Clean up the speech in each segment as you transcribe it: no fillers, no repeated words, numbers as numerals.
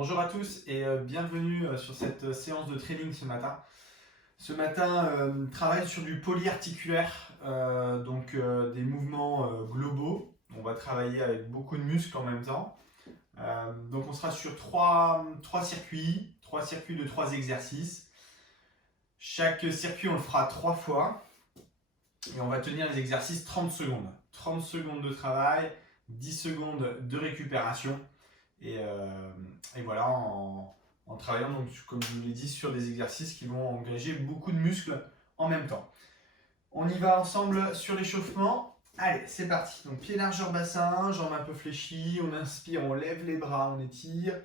Bonjour à tous et bienvenue sur cette séance de training ce matin. Ce matin, travail sur du polyarticulaire, des mouvements globaux. On va travailler avec beaucoup de muscles en même temps. Donc on sera sur trois circuits de 3 exercices. Chaque circuit, on le fera 3 fois et on va tenir les exercices 30 secondes. 30 secondes de travail, 10 secondes de récupération. Et voilà, en travaillant, donc, comme je vous l'ai dit, sur des exercices qui vont engager beaucoup de muscles en même temps. On y va ensemble sur l'échauffement. Allez, c'est parti. Donc pied largeur bassin, jambes un peu fléchies. On inspire, on lève les bras, on étire.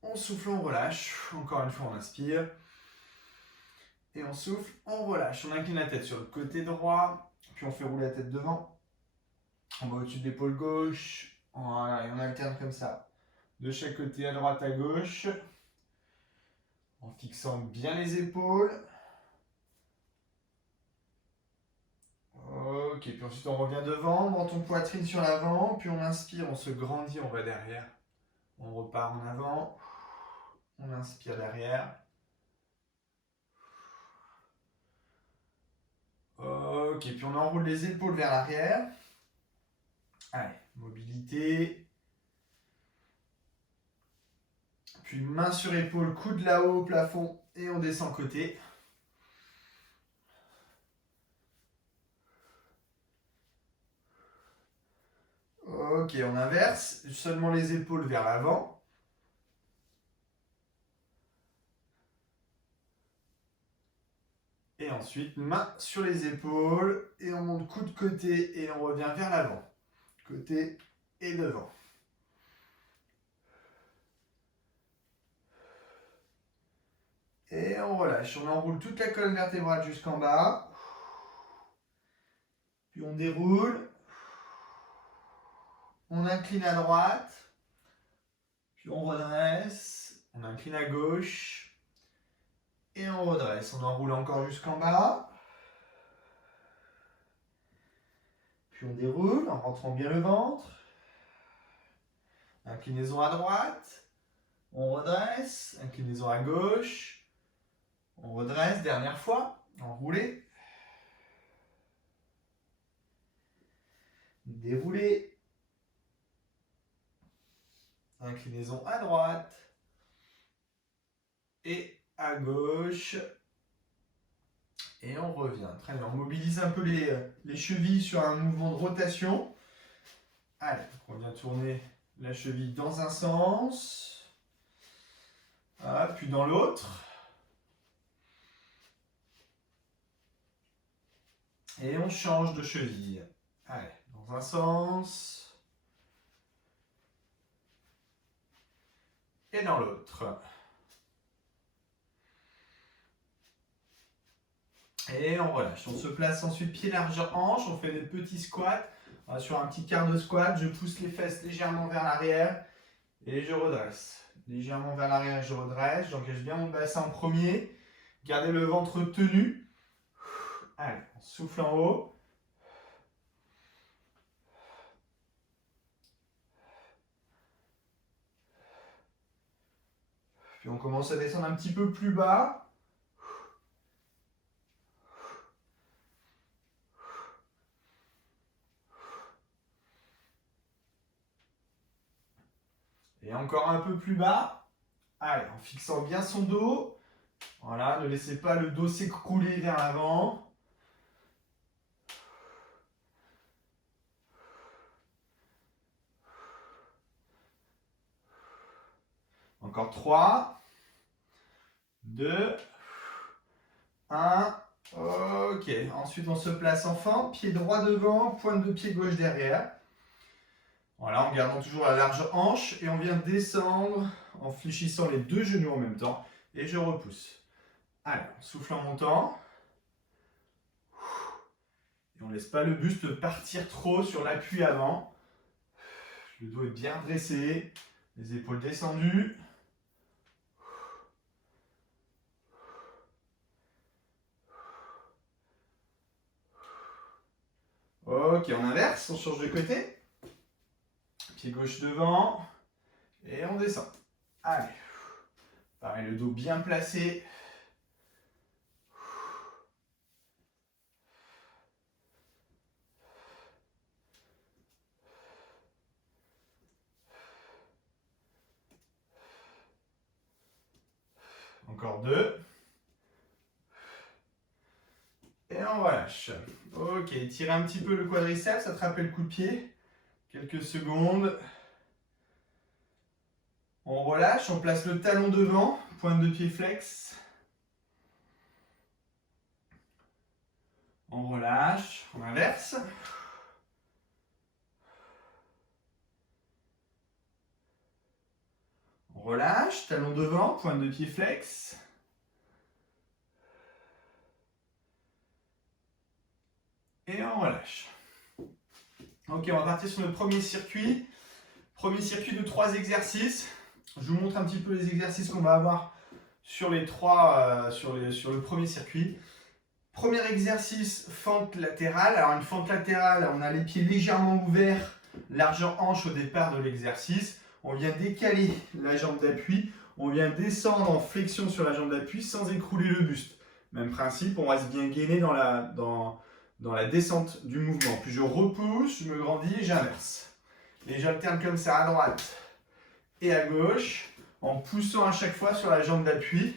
On souffle, on relâche. Encore une fois, on inspire. Et on souffle, on relâche. On incline la tête sur le côté droit. Puis on fait rouler la tête devant. On va au-dessus de l'épaule gauche. Voilà, et on alterne comme ça. De chaque côté, à droite, à gauche, en fixant bien les épaules. Ok, puis ensuite on revient devant, menton poitrine sur l'avant, puis on inspire, on se grandit, on va derrière. On repart en avant, on inspire derrière. Ok, puis on enroule les épaules vers l'arrière. Allez, mobilité. Puis main sur épaule, coude là-haut au plafond, et on descend côté. Ok, on inverse, seulement les épaules vers l'avant. Et ensuite, main sur les épaules, et on monte coude côté, et on revient vers l'avant. Côté et devant. Et on relâche, on enroule toute la colonne vertébrale jusqu'en bas. Puis on déroule. On incline à droite. Puis on redresse. On incline à gauche. Et on redresse. On enroule encore jusqu'en bas. Puis on déroule en rentrant bien le ventre. Inclinaison à droite. On redresse. Inclinaison à gauche. On redresse, dernière fois. Enroulé. Déroulé. Inclinaison à droite et à gauche. Et on revient. Très bien. On mobilise un peu les chevilles sur un mouvement de rotation. Allez, on vient tourner la cheville dans un sens. Voilà, puis dans l'autre. Et on change de cheville. Allez, dans un sens. Et dans l'autre. Et on relâche. On se place ensuite pied largeur hanche. On fait des petits squats. Sur un petit quart de squat, je pousse les fesses légèrement vers l'arrière. Et je redresse. Légèrement vers l'arrière, je redresse. J'engage bien mon bassin en premier. Gardez le ventre tenu. Allez, on souffle en haut. Puis on commence à descendre un petit peu plus bas. Et encore un peu plus bas. Allez, en fixant bien son dos. Voilà, ne laissez pas le dos s'écrouler vers l'avant. Encore 3, 2, 1. Ok, ensuite on se place enfin, pied droit devant, pointe de pied gauche derrière. Voilà, en gardant toujours la large hanche et on vient descendre en fléchissant les deux genoux en même temps et je repousse. Allez, on souffle en montant. Et on ne laisse pas le buste partir trop sur l'appui avant. Le dos est bien dressé, les épaules descendues. Ok, on inverse, on change de côté. Pied gauche devant. Et on descend. Allez. Pareil, le dos bien placé. Encore 2. Et on relâche. Ok, tirez un petit peu le quadriceps, attrapez le coup de pied. Quelques secondes. On relâche, on place le talon devant, pointe de pied flex. On relâche, on inverse. On relâche, talon devant, pointe de pied flex. Et on relâche. Ok, on va partir sur notre premier circuit. Premier circuit de 3 exercices. Je vous montre un petit peu les exercices qu'on va avoir sur les trois, sur le premier circuit. Premier exercice, fente latérale. Alors une fente latérale, on a les pieds légèrement ouverts, largeur hanche au départ de l'exercice. On vient décaler la jambe d'appui. On vient descendre en flexion sur la jambe d'appui sans écrouler le buste. Même principe, on reste bien gainé dans la descente du mouvement. Puis je repousse, je me grandis et j'inverse. Et j'alterne comme ça à droite et à gauche, en poussant à chaque fois sur la jambe d'appui,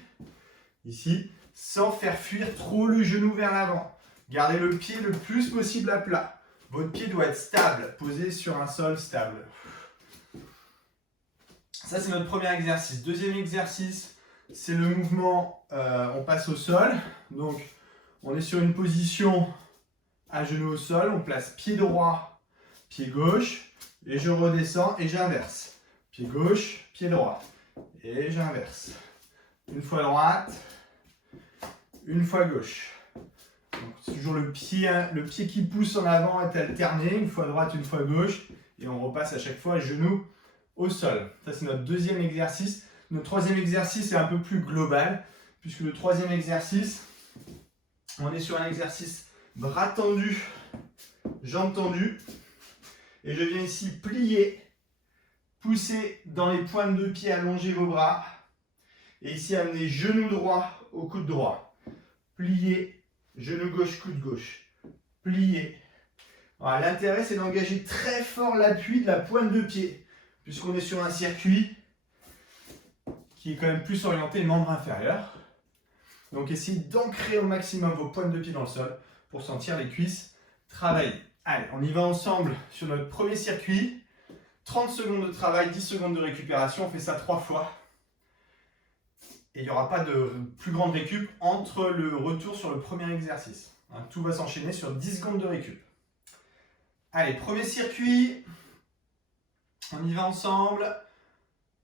ici, sans faire fuir trop le genou vers l'avant. Gardez le pied le plus possible à plat. Votre pied doit être stable, posé sur un sol stable. Ça, c'est notre premier exercice. Deuxième exercice, c'est le mouvement, on passe au sol. Donc, on est sur une position à genoux au sol, on place pied droit, pied gauche, et je redescends et j'inverse. Pied gauche, pied droit, et j'inverse. Une fois droite, une fois gauche. Donc, toujours le pied qui pousse en avant est alterné, une fois droite, une fois gauche, et on repasse à chaque fois genou au sol. Ça, c'est notre deuxième exercice. Notre troisième exercice est un peu plus global, puisque le troisième exercice, on est sur un exercice bras tendus, jambes tendues, et je viens ici plier, pousser dans les pointes de pied, allonger vos bras, et ici amener genou droit au coude droit. Plier, genou gauche, coude gauche. Plier. Voilà, l'intérêt, c'est d'engager très fort l'appui de la pointe de pied, puisqu'on est sur un circuit qui est quand même plus orienté membre inférieur. Donc essayez d'ancrer au maximum vos pointes de pied dans le sol pour sentir les cuisses travailler. Allez, on y va ensemble sur notre premier circuit. 30 secondes de travail, 10 secondes de récupération. On fait ça 3 fois. Et il n'y aura pas de plus grande récup entre le retour sur le premier exercice. Tout va s'enchaîner sur 10 secondes de récup. Allez, premier circuit. On y va ensemble.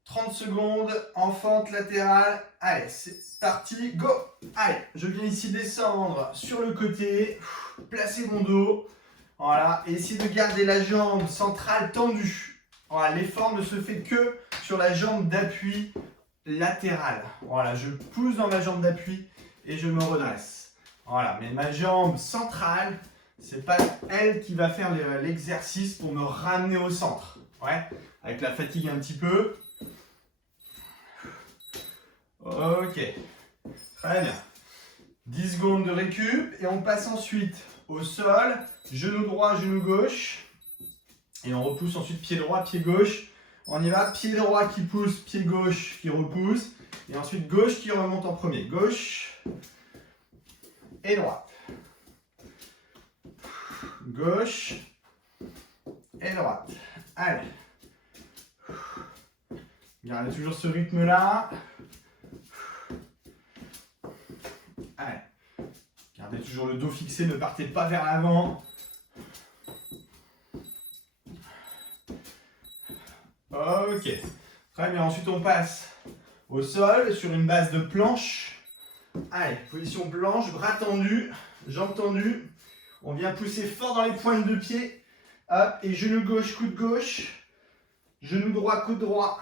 30 secondes en fente latérale. Allez, c'est parti, go! Allez, je viens ici descendre sur le côté, placer mon dos. Voilà, et essayer de garder la jambe centrale tendue. Voilà, l'effort ne se fait que sur la jambe d'appui latérale. Voilà, je pousse dans ma jambe d'appui et je me redresse. Voilà, mais ma jambe centrale, c'est pas elle qui va faire l'exercice pour me ramener au centre. Ouais, avec la fatigue un petit peu. Ok, très bien. 10 secondes de récup et on passe ensuite au sol, genou droit, genou gauche. Et on repousse ensuite pied droit, pied gauche. On y va, pied droit qui pousse, pied gauche qui repousse. Et ensuite gauche qui remonte en premier. Gauche et droite. Gauche et droite. Allez. Gardez toujours ce rythme-là. Allez. Gardez toujours le dos fixé, ne partez pas vers l'avant. Ok. Très bien, ensuite on passe au sol sur une base de planche. Allez, position planche, bras tendus, jambes tendues. On vient pousser fort dans les pointes de pied. Hop, et genou gauche, coude gauche. Genou droit, coude droit.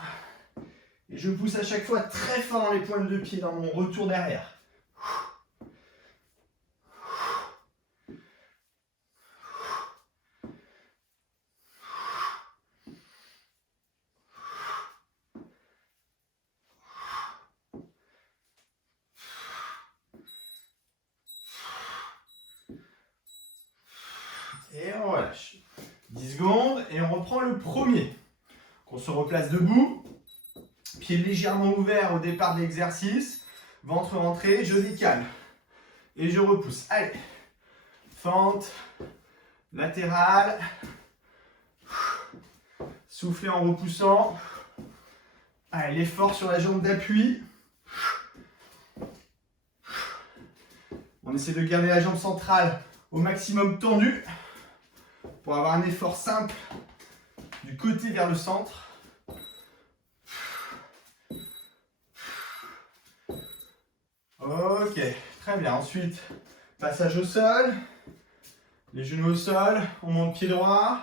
Et je pousse à chaque fois très fort dans les pointes de pied dans mon retour derrière. Et on relâche. 10 secondes et on reprend le premier. On se replace debout. Pied légèrement ouvert au départ de l'exercice. Ventre rentré, je décale. Et je repousse. Allez. Fente. Latérale. Soufflez en repoussant. Allez, l'effort sur la jambe d'appui. On essaie de garder la jambe centrale au maximum tendue pour avoir un effort simple du côté vers le centre. Ok, très bien. Ensuite, passage au sol. Les genoux au sol. On monte pied droit.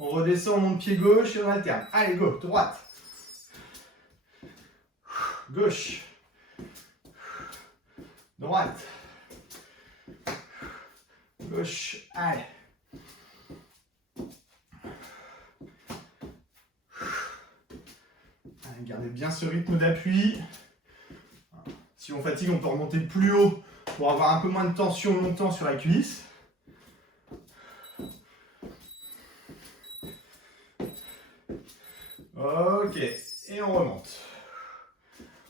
On redescend, on monte pied gauche et on alterne. Allez, go, droite. Gauche. Droite. Gauche. Allez. Allez, gardez bien ce rythme d'appui. Si on fatigue, on peut remonter plus haut pour avoir un peu moins de tension longtemps sur la cuisse. Ok, et on remonte.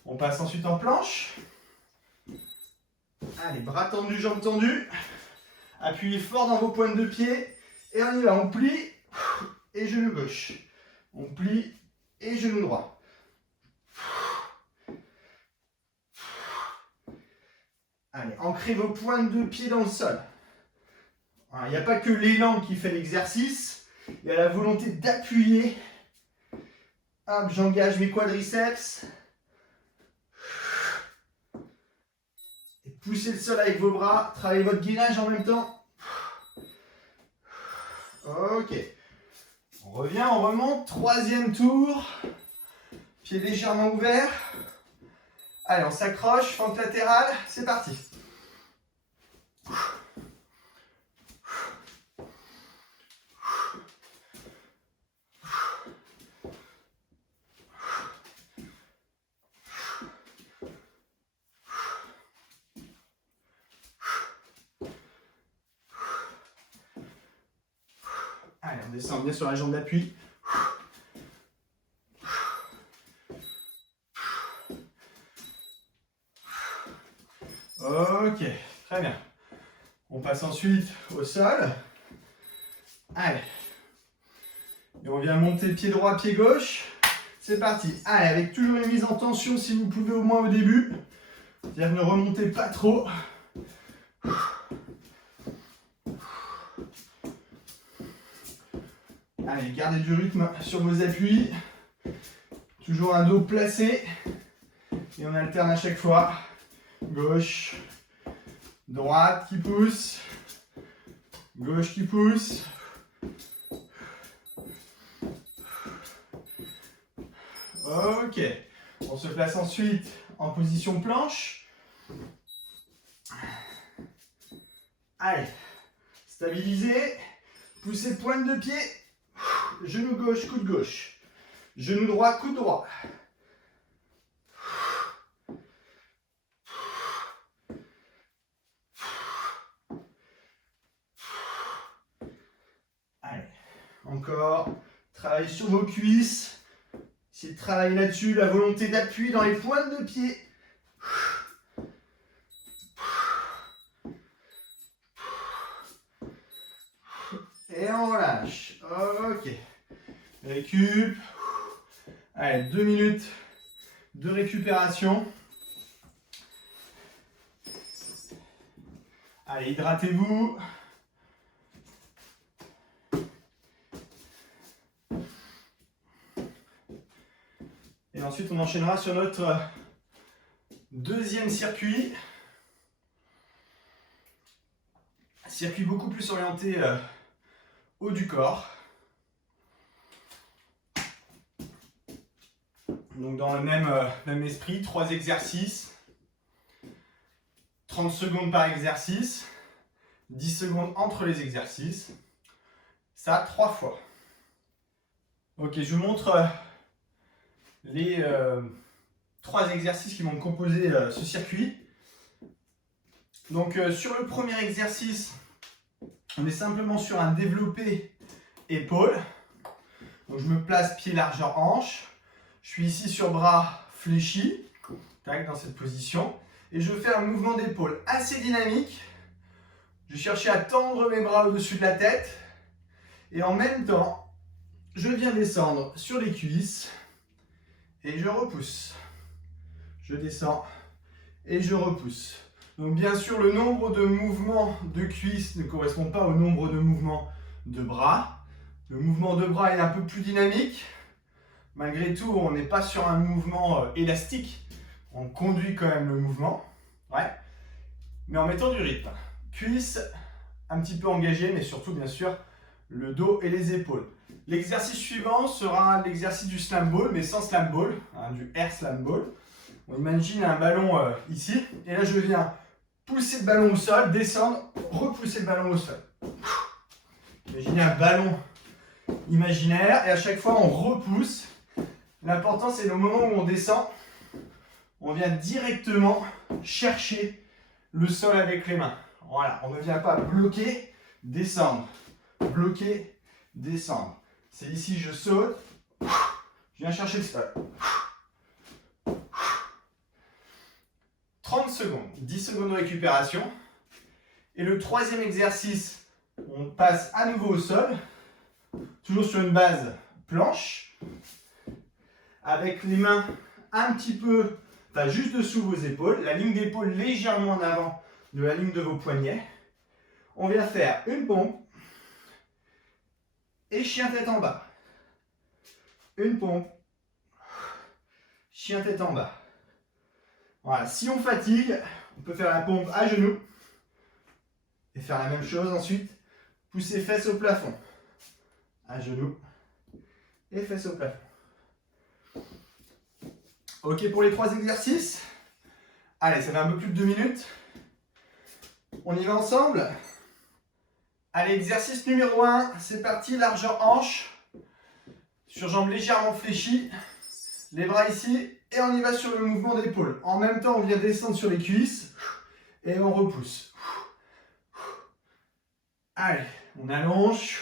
On passe ensuite en planche. Allez, bras tendus, jambes tendues. Appuyez fort dans vos pointes de pied. Et on y va, on plie et genou gauche. On plie et genou droit. Allez, ancrez vos pointes de pied dans le sol. Il n'y a pas que l'élan qui fait l'exercice. Il y a la volonté d'appuyer. Hop, j'engage mes quadriceps. Et poussez le sol avec vos bras. Travaillez votre gainage en même temps. Ok. On revient, on remonte. Troisième tour. Pied légèrement ouvert. Allez, on s'accroche, fente latérale. C'est parti. Allez, on descend bien sur la jambe d'appui. Ok, très bien. On passe ensuite au sol. Allez. Et on vient monter pied droit, pied gauche. C'est parti. Allez, avec toujours une mise en tension si vous pouvez au moins au début. C'est-à-dire ne remontez pas trop. Allez, gardez du rythme sur vos appuis. Toujours un dos placé. Et on alterne à chaque fois. Gauche, droite qui pousse. Gauche qui pousse. Ok. On se place ensuite en position planche. Allez. Stabilisez. Poussez pointe de pied. Genou gauche, coude gauche. Genou droit, coude droit. Allez. Encore. Travaillez sur vos cuisses. Essayez de travailler là-dessus, la volonté d'appui dans les pointes de pied. Et on relâche. Ok. Récup. Allez, 2 minutes de récupération. Allez, hydratez-vous. Et ensuite, on enchaînera sur notre deuxième circuit. Circuit beaucoup plus orienté haut du corps. Donc dans le même esprit, 3 exercices. 30 secondes par exercice. 10 secondes entre les exercices. Ça, 3 fois. Ok, je vous montre les 3 exercices qui vont composer ce circuit. Donc sur le premier exercice, On est simplement sur un développé épaule. Donc je me place pied largeur hanche. Je suis ici sur bras fléchi, tac, dans cette position. Et je fais un mouvement d'épaule assez dynamique. Je vais chercher à tendre mes bras au-dessus de la tête. Et en même temps, je viens descendre sur les cuisses. Et je repousse. Je descends et je repousse. Donc bien sûr, le nombre de mouvements de cuisses ne correspond pas au nombre de mouvements de bras. Le mouvement de bras est un peu plus dynamique. Malgré tout, on n'est pas sur un mouvement élastique. On conduit quand même le mouvement. Ouais. Mais en mettant du rythme. Cuisses un petit peu engagées, mais surtout bien sûr le dos et les épaules. L'exercice suivant sera l'exercice du slam ball, mais sans slam ball, hein, du air slam ball. On imagine un ballon ici, et là je viens pousser le ballon au sol, descendre, repousser le ballon au sol. Imaginez un ballon imaginaire, et à chaque fois on repousse. L'important c'est le moment où on descend, on vient directement chercher le sol avec les mains. Voilà, on ne vient pas bloquer, descendre, bloquer, descendre. C'est ici, je saute, je viens chercher le sol. 30 secondes, 10 secondes de récupération. Et le troisième exercice, on passe à nouveau au sol, toujours sur une base planche, avec les mains un petit peu, enfin juste dessous vos épaules, la ligne d'épaule légèrement en avant de la ligne de vos poignets. On vient faire une pompe et chien tête en bas. Une pompe, chien tête en bas. Voilà, si on fatigue, on peut faire la pompe à genoux et faire la même chose ensuite. Pousser fesses au plafond. À genoux et fesses au plafond. Ok pour les 3 exercices. Allez, ça fait un peu plus de 2 minutes. On y va ensemble. Allez, exercice numéro 1, c'est parti, largeur hanche. Sur jambes légèrement fléchies. Les bras ici. Et on y va sur le mouvement d'épaule. En même temps, on vient descendre sur les cuisses. Et on repousse. Allez, on allonge.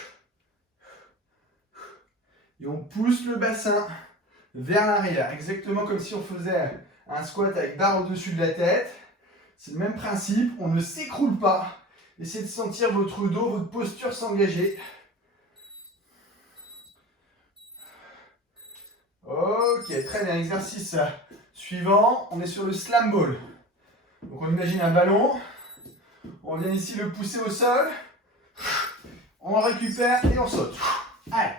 Et on pousse le bassin vers l'arrière. Exactement comme si on faisait un squat avec barre au-dessus de la tête. C'est le même principe. On ne s'écroule pas. Essayez de sentir votre dos, votre posture s'engager. Ok, très bien. Exercice suivant. On est sur le slam ball. Donc on imagine un ballon. On vient ici le pousser au sol. On le récupère et on saute. Allez.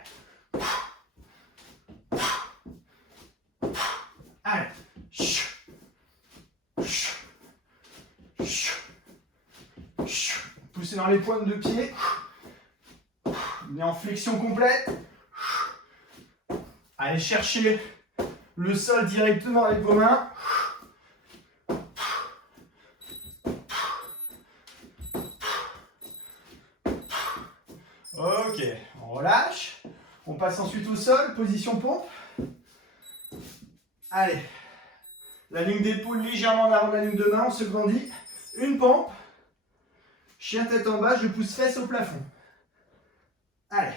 Allez. Poussez dans les pointes de pied. On est en flexion complète. Allez chercher le sol directement avec vos mains. Ok, on relâche. On passe ensuite au sol, position pompe. Allez, la ligne d'épaule légèrement en avant de la ligne de main, on se grandit. Une pompe. Chien tête en bas, je pousse fesses au plafond. Allez.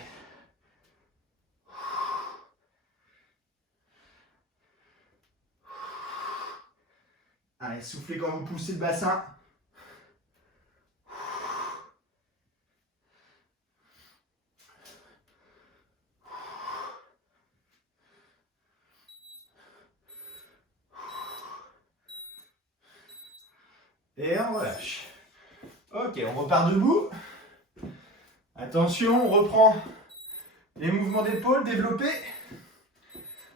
Allez, soufflez quand vous poussez le bassin. Et on relâche. Ok, on repart debout. Attention, on reprend les mouvements d'épaule développés.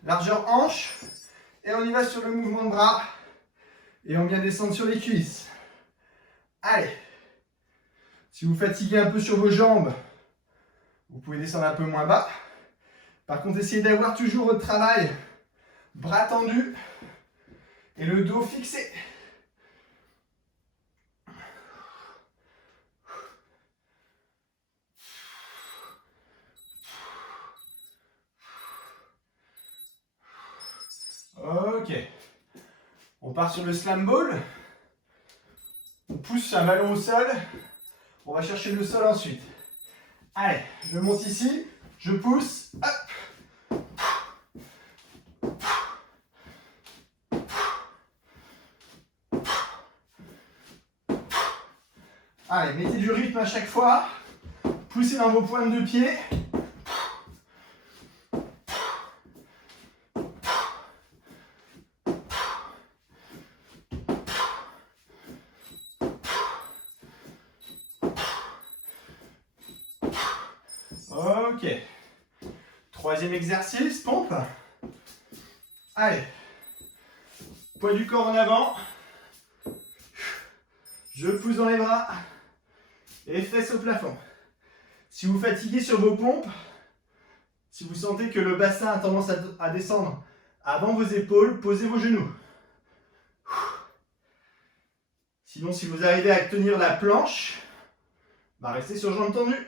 Largeur hanche. Et on y va sur le mouvement de bras. Et on vient descendre sur les cuisses. Allez. Si vous fatiguez un peu sur vos jambes, vous pouvez descendre un peu moins bas. Par contre, essayez d'avoir toujours votre travail. Bras tendus. Et le dos fixé. Ok. On part sur le slam ball. On pousse un ballon au sol. On va chercher le sol ensuite. Allez, je monte ici, je pousse, hop. Allez, mettez du rythme à chaque fois. Poussez dans vos pointes de pied. Ok. Troisième exercice, pompe. Allez. Poids du corps en avant. Je pousse dans les bras. Et fesses au plafond. Si vous fatiguez sur vos pompes, si vous sentez que le bassin a tendance à descendre avant vos épaules, posez vos genoux. Sinon, si vous arrivez à tenir la planche, restez sur jambes tendues.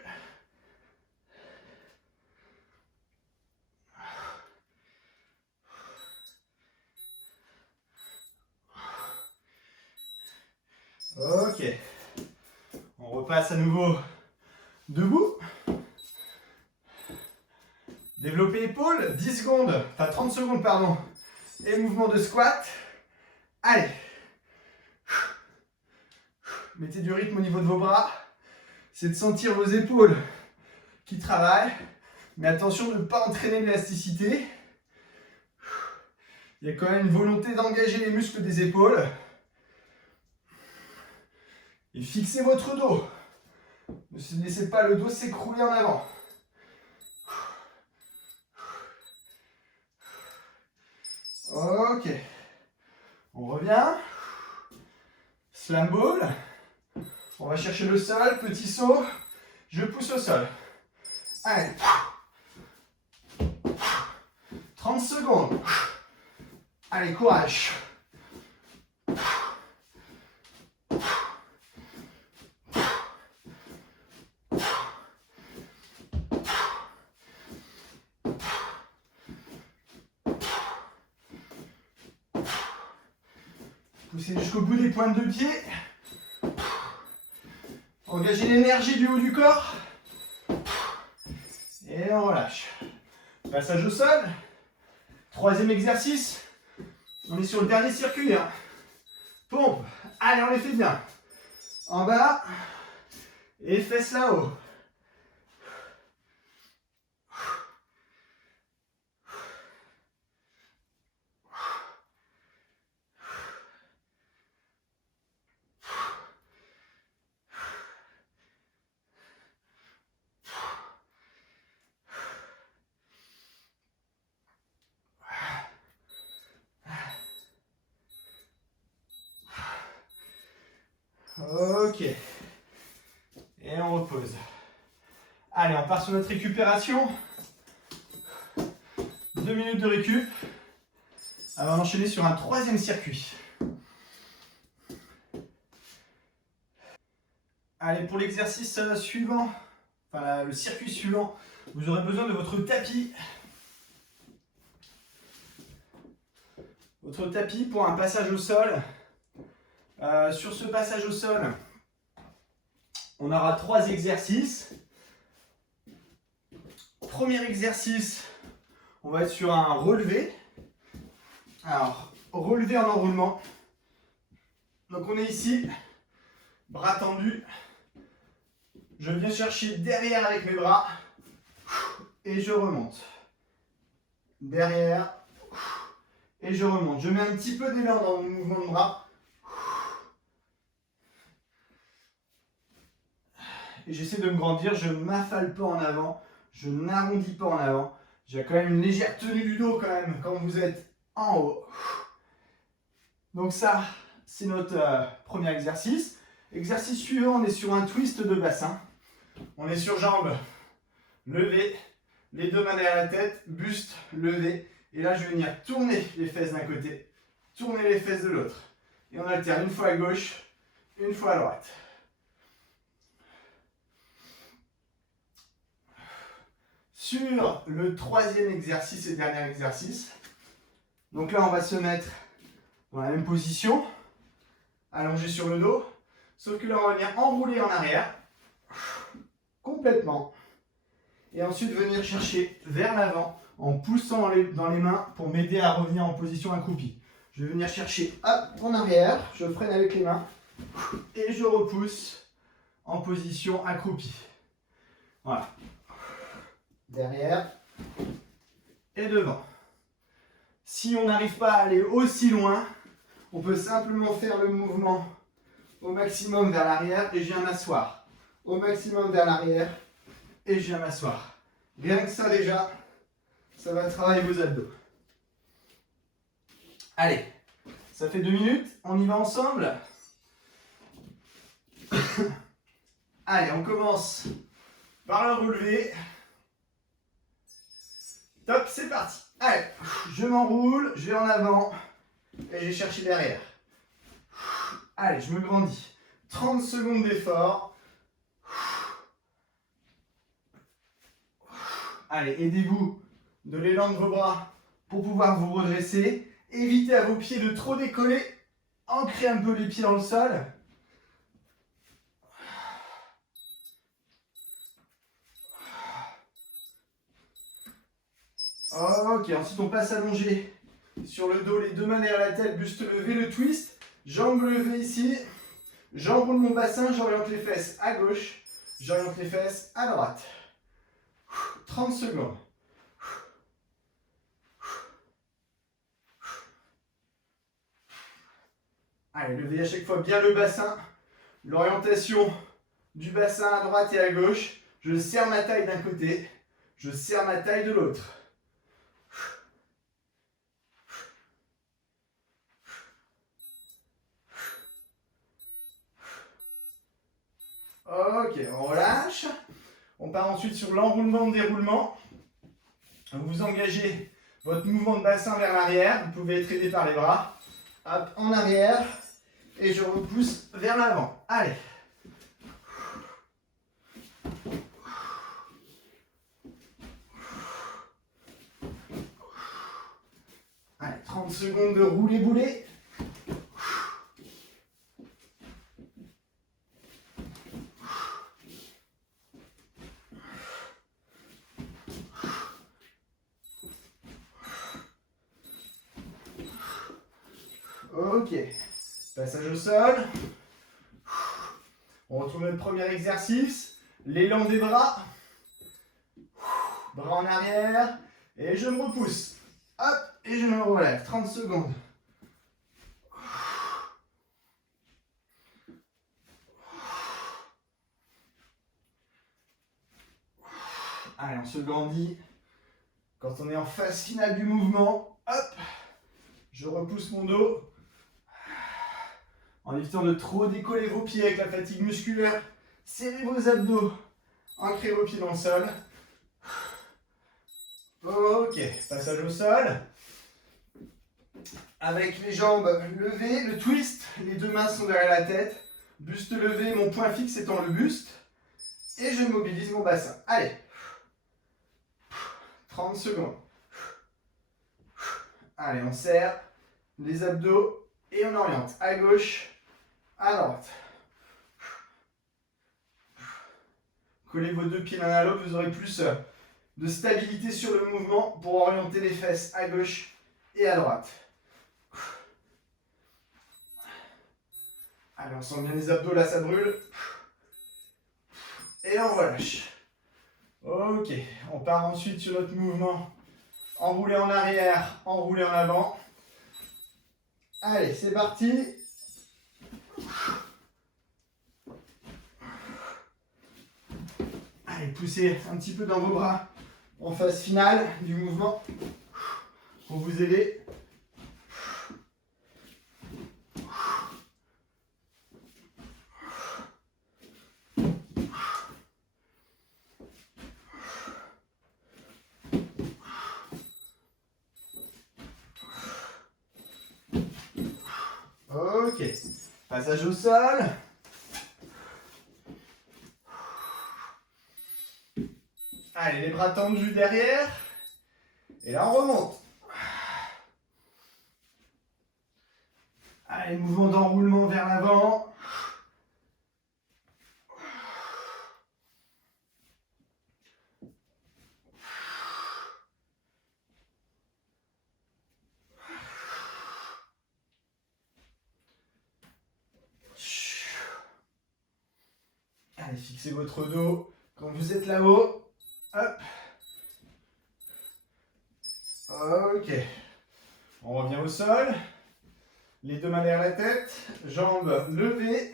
Ok. On repasse à nouveau debout. Développer épaules, 10 secondes, enfin 30 secondes, pardon. Et mouvement de squat. Allez. Mettez du rythme au niveau de vos bras. C'est de sentir vos épaules qui travaillent. Mais attention de ne pas entraîner l'élasticité. Il y a quand même une volonté d'engager les muscles des épaules. Et fixez votre dos. Ne laissez pas le dos s'écrouler en avant. Ok. On revient. Slam ball. On va chercher le sol. Petit saut. Je pousse au sol. Allez. 30 secondes. Allez, courage. Poussez jusqu'au bout des pointes de pied. Engagez l'énergie du haut du corps. Et on relâche. Passage au sol. Troisième exercice. On est sur le dernier circuit. Pompe. Allez, on les fait bien. En bas. Et fesses là-haut. Ok. Et on repose. Allez, on part sur notre récupération. 2 minutes de récup. Avant d'enchaîner sur un troisième circuit. Allez, pour l'exercice suivant, enfin le circuit suivant, vous aurez besoin de votre tapis. Votre tapis pour un passage au sol. Sur ce passage au sol, on aura 3 exercices. Premier exercice, on va être sur un relevé. Alors, relevé en enroulement. Donc on est ici, bras tendus. Je viens chercher derrière avec mes bras et je remonte. Derrière et je remonte. Je mets un petit peu d'élan dans mon mouvement de bras. Et j'essaie de me grandir, je ne m'affale pas en avant, je n'arrondis pas en avant. J'ai quand même une légère tenue du dos quand même quand vous êtes en haut. Donc ça, c'est notre premier exercice. Exercice suivant, on est sur un twist de bassin. On est sur jambes levées, les deux mains derrière la tête, buste levé. Et là, je vais venir tourner les fesses d'un côté, tourner les fesses de l'autre. Et on alterne une fois à gauche, une fois à droite. Sur le troisième exercice et dernier exercice, donc là on va se mettre dans la même position, allongé sur le dos, sauf que là on va venir enrouler en arrière Complètement. Et ensuite venir chercher vers l'avant en poussant dans les mains pour m'aider à revenir en position accroupie. Je vais venir chercher en arrière, je freine avec les mains et je repousse en position accroupie. Voilà. Derrière et devant. Si on n'arrive pas à aller aussi loin, on peut simplement faire le mouvement au maximum vers l'arrière et je viens m'asseoir. Au maximum vers l'arrière et je viens m'asseoir. Rien que ça déjà, ça va travailler vos abdos. Allez, ça fait 2 minutes, on y va ensemble. Allez, on commence par le relevé. Top, c'est parti. Allez, je m'enroule, je vais en avant et je vais chercher derrière. Allez, je me grandis. 30 secondes d'effort. Allez, aidez-vous de l'élan de vos bras pour pouvoir vous redresser. Évitez à vos pieds de trop décoller. Ancrez un peu les pieds dans le sol. Ok, ensuite on passe allongé sur le dos, les 2 mains derrière la tête, buste levé, le twist. Jambes levées ici. J'enroule mon bassin, j'oriente les fesses à gauche. J'oriente les fesses à droite. 30 secondes. Allez, levez à chaque fois bien le bassin. L'orientation du bassin à droite et à gauche. Je serre ma taille d'un côté. Je serre ma taille de l'autre. Ok, on relâche. On part ensuite sur l'enroulement, déroulement. Vous engagez votre mouvement de bassin vers l'arrière. Vous pouvez être aidé par les bras. Hop, en arrière. Et je repousse vers l'avant. Allez. Allez, 30 secondes de rouler-bouler. Ok. Passage au sol. On retrouve notre premier exercice. L'élan des bras. Bras en arrière. Et je me repousse. Hop, et je me relève. 30 secondes. Allez, on se grandit. Quand on est en phase finale du mouvement, hop, je repousse mon dos. En évitant de trop décoller vos pieds avec la fatigue musculaire. Serrez vos abdos. Ancrez vos pieds dans le sol. Ok, passage au sol. Avec les jambes levées, le twist. Les 2 mains sont derrière la tête. Buste levé, mon point fixe étant le buste. Et je mobilise mon bassin. Allez. 30 secondes. Allez, on serre les abdos et on oriente à gauche, à droite. Collez vos 2 pieds l'un à l'autre, vous aurez plus de stabilité sur le mouvement pour orienter les fesses à gauche et à droite. Allez, on sent bien les abdos, là ça brûle. Et on relâche. Ok, on part ensuite sur notre mouvement. Enroulé en arrière, enroulé en avant. Allez, c'est parti. Allez, poussez un petit peu dans vos bras en phase finale du mouvement pour vous aider. Ok, passage au sol. Allez, les bras tendus derrière. Et là, on remonte. Allez, mouvement d'enroulement vers l'avant. Allez, fixez votre dos quand vous êtes là-haut. Hop. Ok. On revient au sol. Les deux mains derrière la tête. Jambes levées.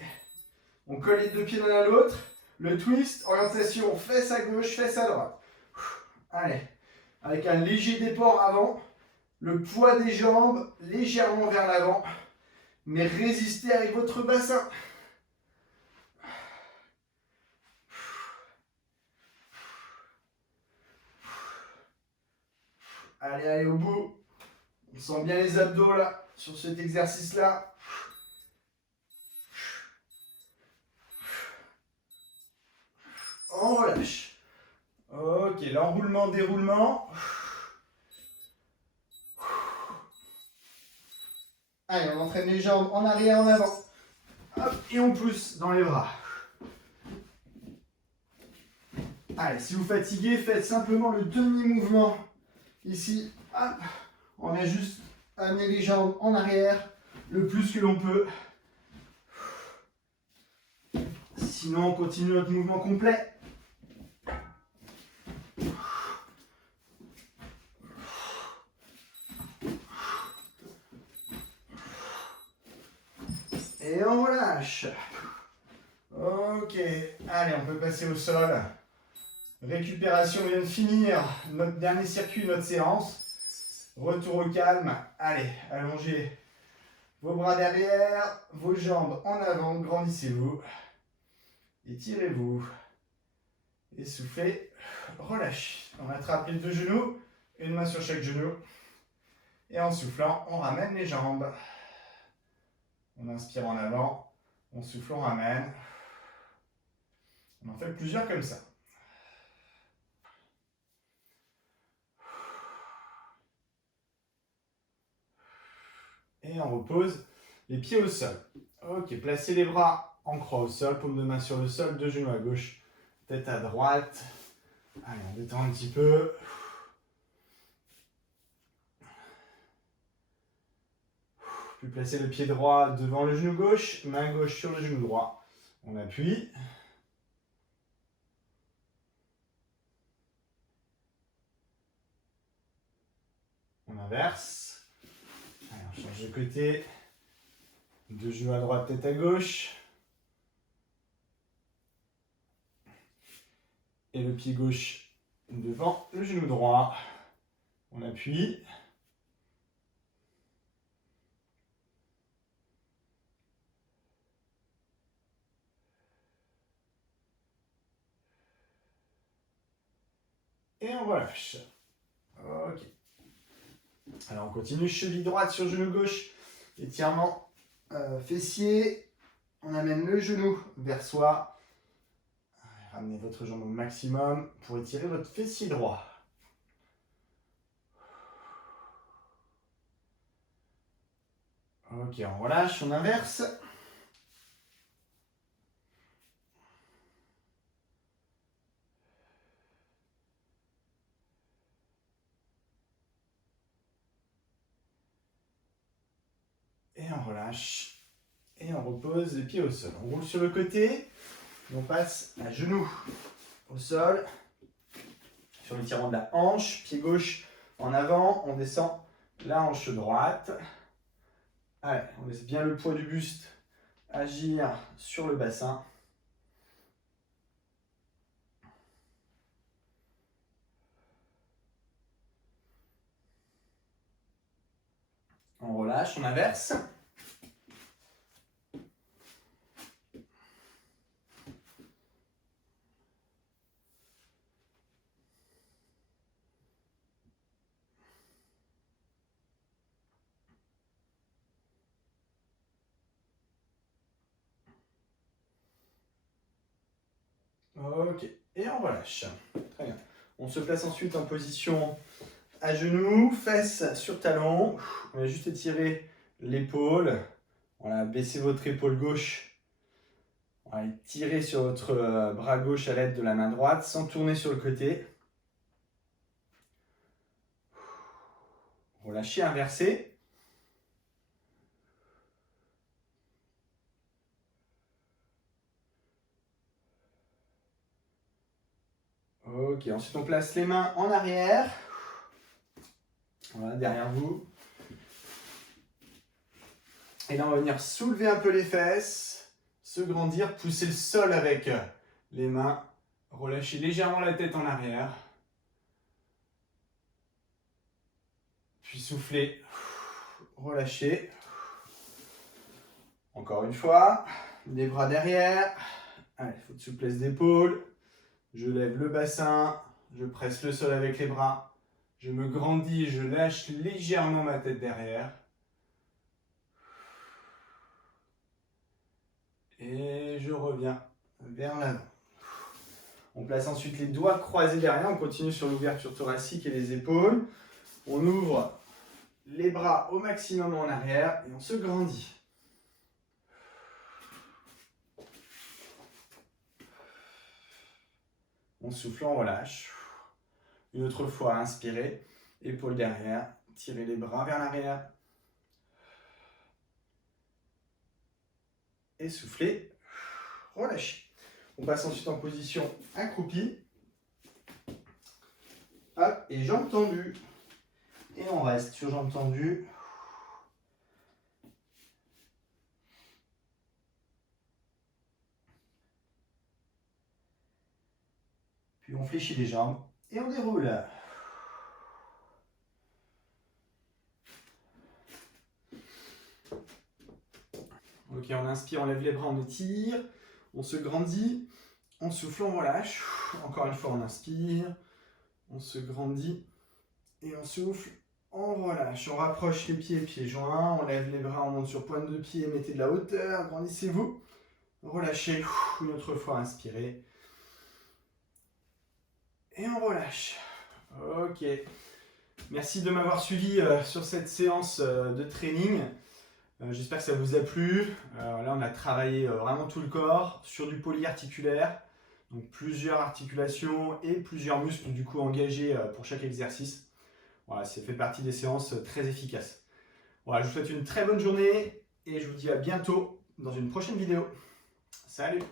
On colle les deux pieds l'un à l'autre. Le twist, orientation, fesses à gauche, fesses à droite. Allez. Avec un léger déport avant. Le poids des jambes légèrement vers l'avant. Mais résistez avec votre bassin. Allez, allez au bout. On sent bien les abdos là, sur cet exercice-là. On relâche. Ok, l'enroulement, déroulement. Allez, on entraîne les jambes en arrière, en avant. Hop, et on pousse dans les bras. Allez, si vous fatiguez, faites simplement le demi-mouvement. Ici, hop, on a juste amené les jambes en arrière le plus que l'on peut. Sinon, on continue notre mouvement complet. Et on relâche. Ok, allez, on peut passer au sol. Récupération, on vient de finir notre dernier circuit, notre séance. Retour au calme. Allez, allongez vos bras derrière, vos jambes en avant, grandissez-vous. Étirez-vous. Essoufflez, relâchez. On attrape les deux genoux, une main sur chaque genou. Et en soufflant, on ramène les jambes. On inspire en avant, on souffle, on ramène. On en fait plusieurs comme ça. Et on repose les pieds au sol. Ok, placez les bras en croix au sol, paume de main sur le sol, deux genoux à gauche, tête à droite. Allez, on détend un petit peu. Puis placez le pied droit devant le genou gauche, main gauche sur le genou droit. On appuie. On inverse. Allez, on change de côté. Deux genoux à droite, tête à gauche. Et le pied gauche devant le genou droit. On appuie. Et on relâche. Ok. Alors on continue, cheville droite sur genou gauche. Étirement fessier. On amène le genou vers soi. Ramenez votre jambe au maximum pour étirer votre fessier droit. Ok, on relâche, on inverse. Et on relâche. Et on repose les pieds au sol. On roule sur le côté. Et on passe à genoux au sol. Sur l'étirement de la hanche. Pied gauche en avant. On descend la hanche droite. Allez, on laisse bien le poids du buste agir sur le bassin. On relâche, on inverse. Ok, et on relâche. Très bien. On se place ensuite en position à genoux, fesses sur talons. On va juste étirer l'épaule. Voilà, baissez votre épaule gauche. On va tirer sur votre bras gauche à l'aide de la main droite sans tourner sur le côté. Relâchez, inversez. Ok, ensuite on place les mains en arrière. Voilà, derrière vous. Et là, on va venir soulever un peu les fesses, se grandir, pousser le sol avec les mains, relâcher légèrement la tête en arrière. Puis souffler, relâcher. Encore une fois, les bras derrière. Allez, il faut de souplesse d'épaule. Je lève le bassin, je presse le sol avec les bras. Je me grandis, je lâche légèrement ma tête derrière. Et je reviens vers l'avant. On place ensuite les doigts croisés derrière. On continue sur l'ouverture thoracique et les épaules. On ouvre les bras au maximum en arrière et on se grandit. On souffle, on relâche. Une autre fois, inspirez. Épaules derrière. Tirez les bras vers l'arrière. Et soufflez. Relâchez. On passe ensuite en position accroupie. Hop, et jambes tendues. Et on reste sur jambes tendues. Puis on fléchit les jambes et on déroule. Ok, on inspire, on lève les bras, on étire. On se grandit. On souffle, on relâche. Encore une fois, on inspire. On se grandit. Et on souffle, on relâche. On rapproche les pieds joints. On lève les bras, on monte sur pointe de pied. Mettez de la hauteur, grandissez-vous. Relâchez. Une autre fois, inspirez. Et on relâche. Ok. Merci de m'avoir suivi sur cette séance de training. J'espère que ça vous a plu. Là, on a travaillé vraiment tout le corps sur du polyarticulaire. Donc plusieurs articulations et plusieurs muscles du coup engagés pour chaque exercice. Voilà, ça fait partie des séances très efficaces. Voilà, je vous souhaite une très bonne journée et je vous dis à bientôt dans une prochaine vidéo. Salut!